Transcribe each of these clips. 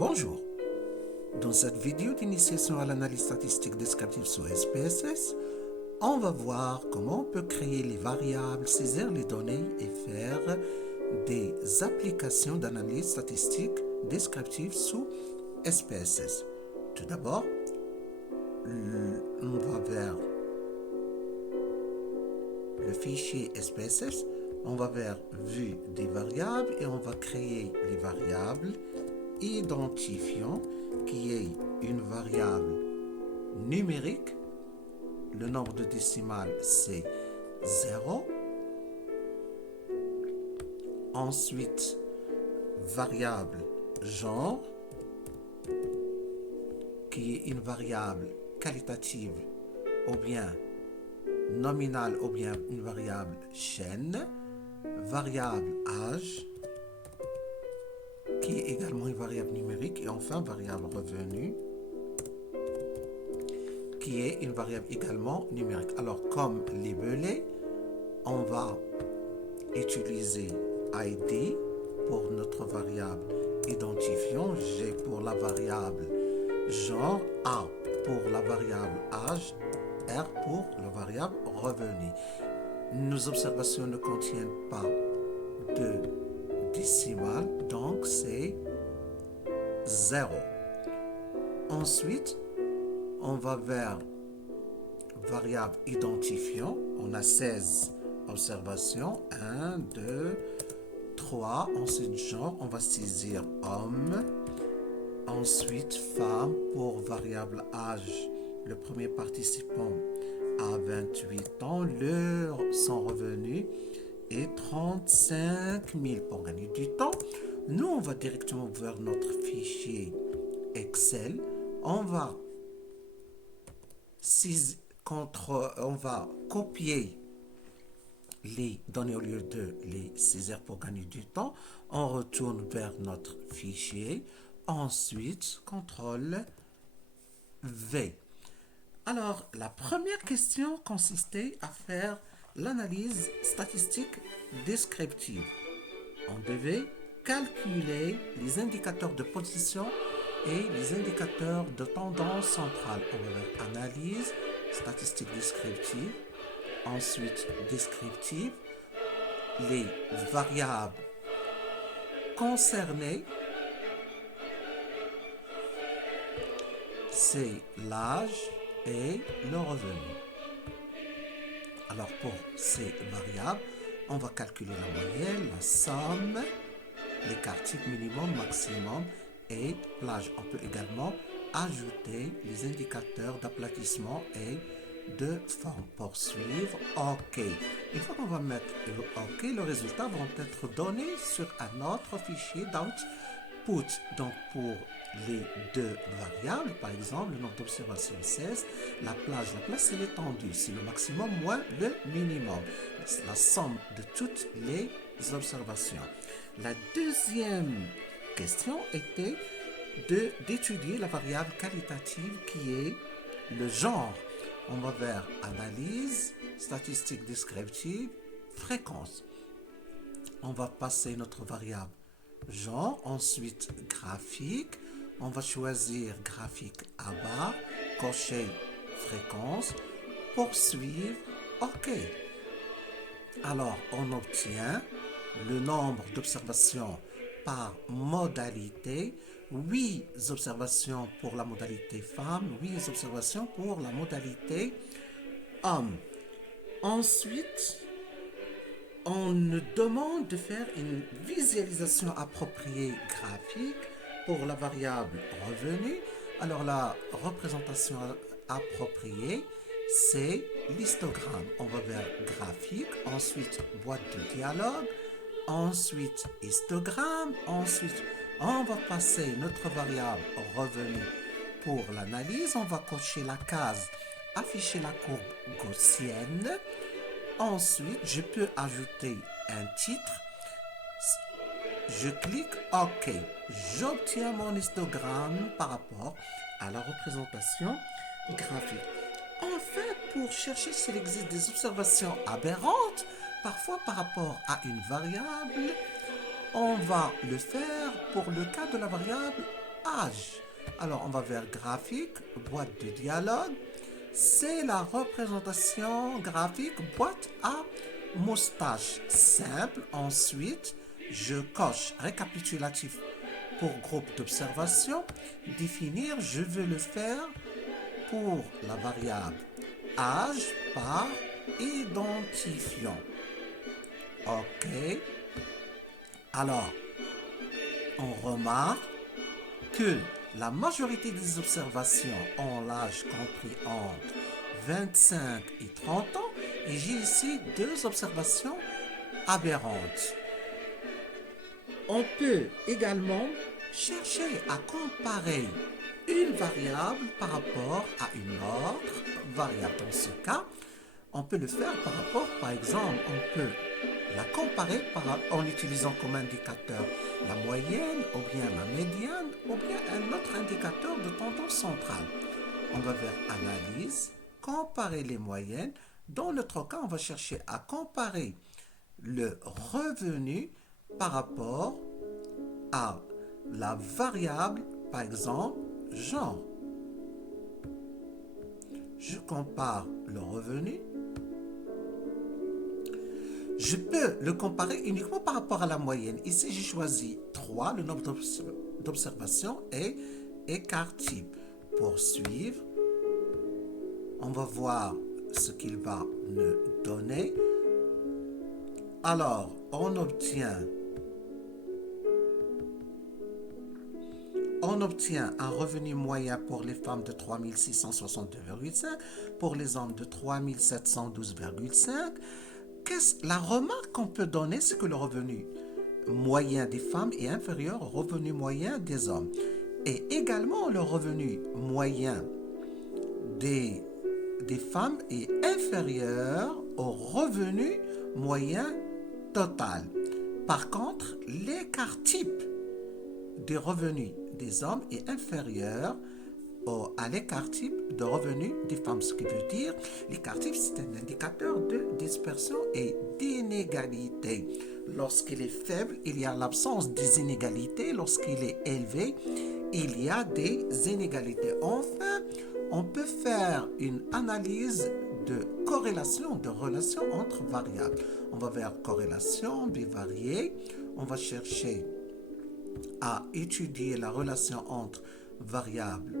Bonjour. Dans cette vidéo d'initiation à l'analyse statistique descriptive sous SPSS, on va voir comment on peut créer les variables, saisir les données et faire des applications d'analyse statistique descriptive sous SPSS. Tout d'abord, on va vers le fichier SPSS, on va vers vue des variables et on va créer les variables identifiant qui est une variable numérique. Le nombre de décimales c'est 0. Ensuite, variable genre qui est une variable qualitative ou bien nominale ou bien une variable chaîne. Variable âge qui est également une variable numérique et enfin variable revenu qui est une variable également numérique. Alors comme libellé, on va utiliser ID pour notre variable identifiant, G pour la variable genre, A pour la variable âge, R pour la variable revenu. Nos observations ne contiennent pas de décimales, donc c'est 0. Ensuite, on va vers variable identifiant. On a 16 observations. 1, 2, 3. Ensuite, genre, on va saisir homme. Ensuite, femme pour variable âge. Le premier participant a 28 ans. Son revenu est 35 000. Pour gagner du temps, nous, on va directement vers notre fichier Excel. On va copier les données au lieu de les saisir pour gagner du temps. On retourne vers notre fichier. Ensuite, CTRL V. Alors, la première question consistait à faire l'analyse statistique descriptive. On devait calculer les indicateurs de position et les indicateurs de tendance centrale. On va faire analyse statistique descriptive, ensuite descriptive, les variables concernées, c'est l'âge et le revenu. Alors pour ces variables, on va calculer la moyenne, la somme, l'écart type minimum, maximum et plage. On peut également ajouter les indicateurs d'aplatissement et de forme. Poursuivre, OK. Une fois qu'on va mettre OK, les résultats vont être donnés sur un autre fichier d'output. Donc pour les deux variables, par exemple, le nombre d'observations 16, la plage c'est l'étendue, c'est le maximum moins le minimum. C'est la somme de toutes les observations. La deuxième question était d'étudier la variable qualitative qui est le genre. On va vers analyse, statistique descriptive, fréquence. On va passer notre variable genre, ensuite graphique. On va choisir graphique à bas, cocher fréquence, poursuivre, OK. Alors, on obtient le nombre d'observations par modalité, 8 observations pour la modalité femme, 8 observations pour la modalité homme. Ensuite, on nous demande de faire une visualisation appropriée graphique pour la variable revenu. Alors la représentation appropriée, c'est l'histogramme. On va vers graphique, ensuite boîte de dialogue, ensuite histogramme, ensuite on va passer notre variable revenu pour l'analyse. On va cocher la case afficher la courbe gaussienne. Ensuite, je peux ajouter un titre. Je clique OK. J'obtiens mon histogramme par rapport à la représentation graphique. Enfin, pour chercher s'il existe des observations aberrantes, parfois par rapport à une variable, on va le faire pour le cas de la variable âge. Alors, on va vers graphique, boîte de dialogue. C'est la représentation graphique boîte à moustache simple. Ensuite, je coche récapitulatif pour groupe d'observation. Définir, je veux le faire pour la variable âge par identifiant. OK. Alors, on remarque que la majorité des observations ont l'âge compris entre 25 et 30 ans et j'ai ici deux observations aberrantes. On peut également chercher à comparer une variable par rapport à une autre variable. Dans ce cas, on peut le faire par rapport, par exemple, on peut la comparer en utilisant comme indicateur la moyenne, ou bien la médiane, ou bien un autre indicateur de tendance centrale. On va vers analyse, comparer les moyennes. Dans notre cas, on va chercher à comparer le revenu par rapport à la variable, par exemple, genre. Je compare le revenu. Je peux le comparer uniquement par rapport à la moyenne. Ici, j'ai choisi 3, le nombre d'observations est écart type. Poursuivre. On va voir ce qu'il va nous donner. Alors, on obtient un revenu moyen pour les femmes de 3662,5, pour les hommes de 3712,5. La remarque qu'on peut donner, c'est que le revenu moyen des femmes est inférieur au revenu moyen des hommes. Et également, le revenu moyen des femmes est inférieur au revenu moyen total. Par contre, l'écart type des revenus des hommes est inférieur à l'écart type de revenus des femmes. Ce qui veut dire, l'écart type, c'est un indicateur de dispersion et d'inégalité. Lorsqu'il est faible, il y a l'absence des inégalités. Lorsqu'il est élevé, il y a des inégalités. Enfin, on peut faire une analyse de corrélation, de relation entre variables. On va vers corrélation bivariée. On va chercher à étudier la relation entre variable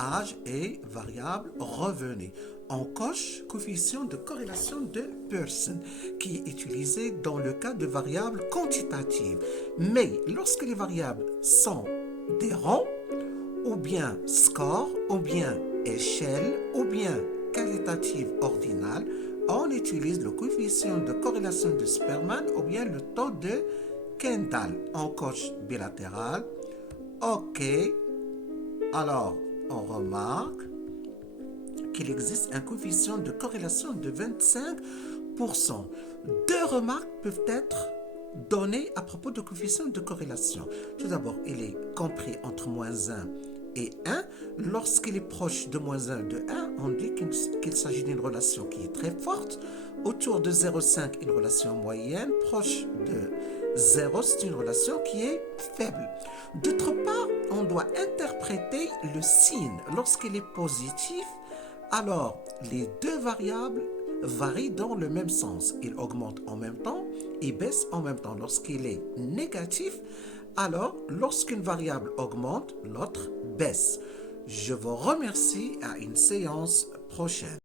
âge et variable revenu. On coche coefficient de corrélation de Pearson qui est utilisé dans le cas de variables quantitatives. Mais lorsque les variables sont des rangs, ou bien score, ou bien échelle, ou bien qualitative ordinale, on utilise le coefficient de corrélation de Spearman ou bien le taux de Kendall. On coche bilatéral. OK. Alors, on remarque qu'il existe un coefficient de corrélation de 25%. Deux remarques peuvent être données à propos de coefficient de corrélation. Tout d'abord, il est compris entre moins 1 et 1. Lorsqu'il est proche de moins 1 de 1, on dit qu'il s'agit d'une relation qui est très forte. Autour de 0,5, une relation moyenne. Proche de 0, c'est une relation qui est faible. D'autre part, on doit interpréter le signe. Lorsqu'il est positif, alors les deux variables varient dans le même sens. Il augmente en même temps et baisse en même temps. Lorsqu'il est négatif, alors lorsqu'une variable augmente, l'autre baisse. Je vous remercie, à une séance prochaine.